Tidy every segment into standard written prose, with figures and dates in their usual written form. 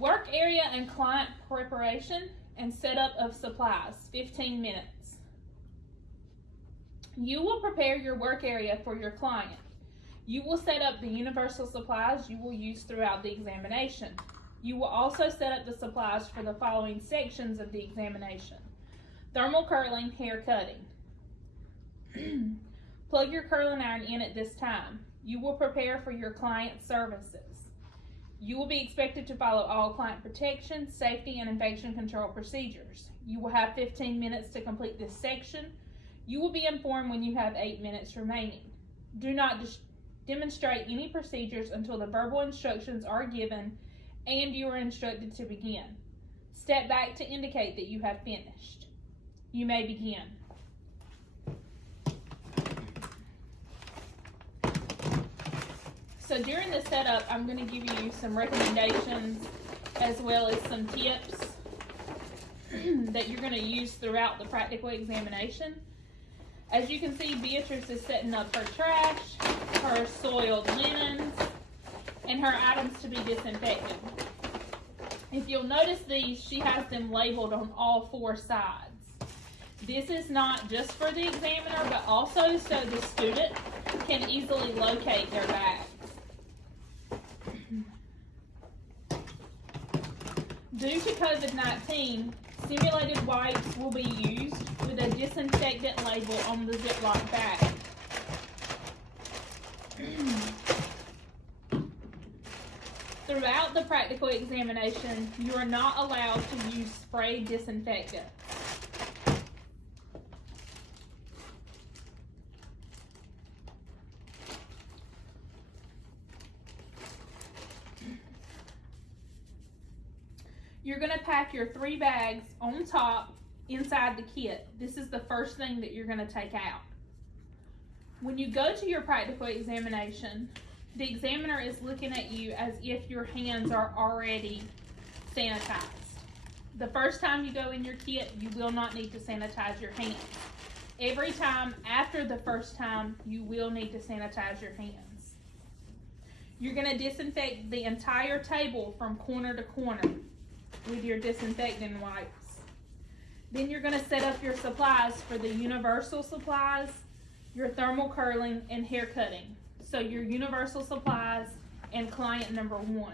Work area and client preparation and setup of supplies, 15 minutes. You will prepare your work area for your client. You will set up the universal supplies you will use throughout the examination. You will also set up the supplies for the following sections of the examination: thermal curling, hair cutting. Plug your curling iron in at this time. You will prepare for your client services. You will be expected to follow all client protection, safety, and infection control procedures. You will have 15 minutes to complete this section. You will be informed when you have 8 minutes remaining. Do not demonstrate any procedures until the verbal instructions are given and you are instructed to begin. Step back to indicate that you have finished. You may begin. So during the setup, I'm going to give you some recommendations as well as some tips that you're going to use throughout the practical examination. As you can see, Beatrice is setting up her trash, her soiled linens, and her items to be disinfected. If you'll notice these, she has them labeled on all 4 sides. This is not just for the examiner, but also so the student can easily locate their bag. Due to COVID-19, simulated wipes will be used with a disinfectant label on the Ziploc bag. Throughout the practical examination, you are not allowed to use spray disinfectant. You're going to pack your 3 bags on top inside the kit. This is the first thing that you're going to take out. When you go to your practical examination, the examiner is looking at you as if your hands are already sanitized. The first time you go in your kit, you will not need to sanitize your hands. Every time after the first time, you will need to sanitize your hands. You're going to disinfect the entire table from corner to corner with your disinfectant wipes. Then you're going to set up your supplies for the universal supplies, your thermal curling, and hair cutting. So your universal supplies and client number 1.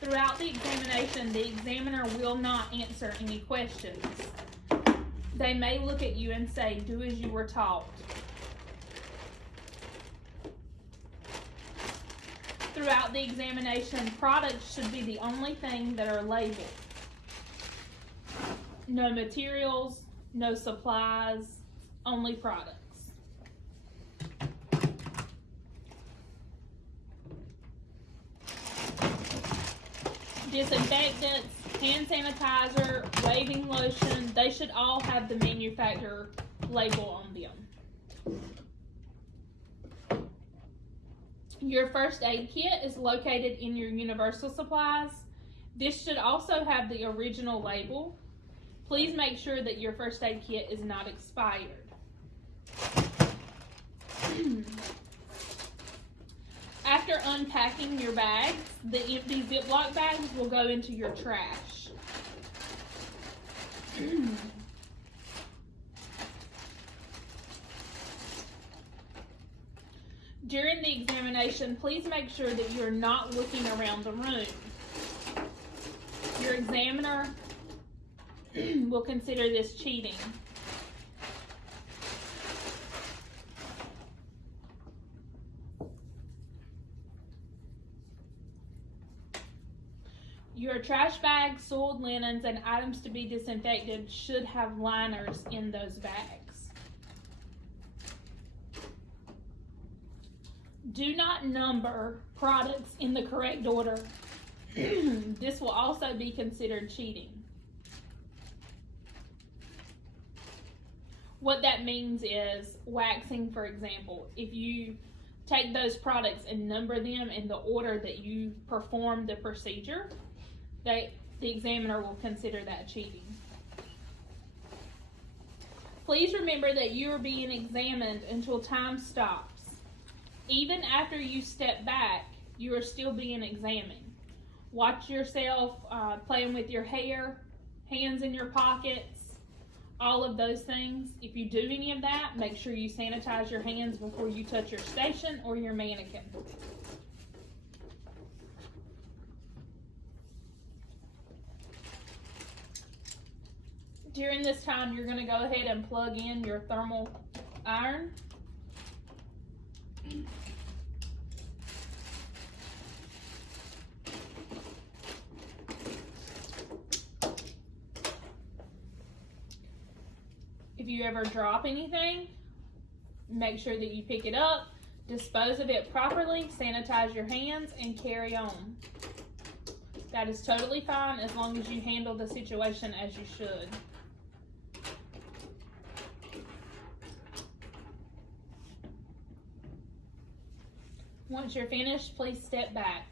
Throughout the examination, the examiner will not answer any questions. They may look at you and say, "Do as you were taught." Throughout the examination, products should be the only thing that are labeled. No materials, no supplies, only products. Disinfectants, hand sanitizer, waving lotion, they should all have the manufacturer label on them. Your first aid kit is located in your universal supplies. This should also have the original label. Please make sure that your first aid kit is not expired. After unpacking your bags, the empty Ziploc bags will go into your trash. During the examination, please make sure that you're not looking around the room. Your examiner will consider this cheating. Your trash bags, soiled linens, and items to be disinfected should have liners in those bags. Do not number products in the correct order. This will also be considered cheating. What that means is waxing, for example. If you take those products and number them in the order that you perform the procedure, the examiner will consider that cheating. Please remember that you are being examined until time stops. Even after you step back, you are still being examined. Watch yourself playing with your hair, hands in your pockets, all of those things. If you do any of that, make sure you sanitize your hands before you touch your station or your mannequin. During this time, you're going to go ahead and plug in your thermal iron. If you ever drop anything, make sure that you pick it up, dispose of it properly, sanitize your hands, and carry on. That is totally fine as long as you handle the situation as you should. Once you're finished, please step back.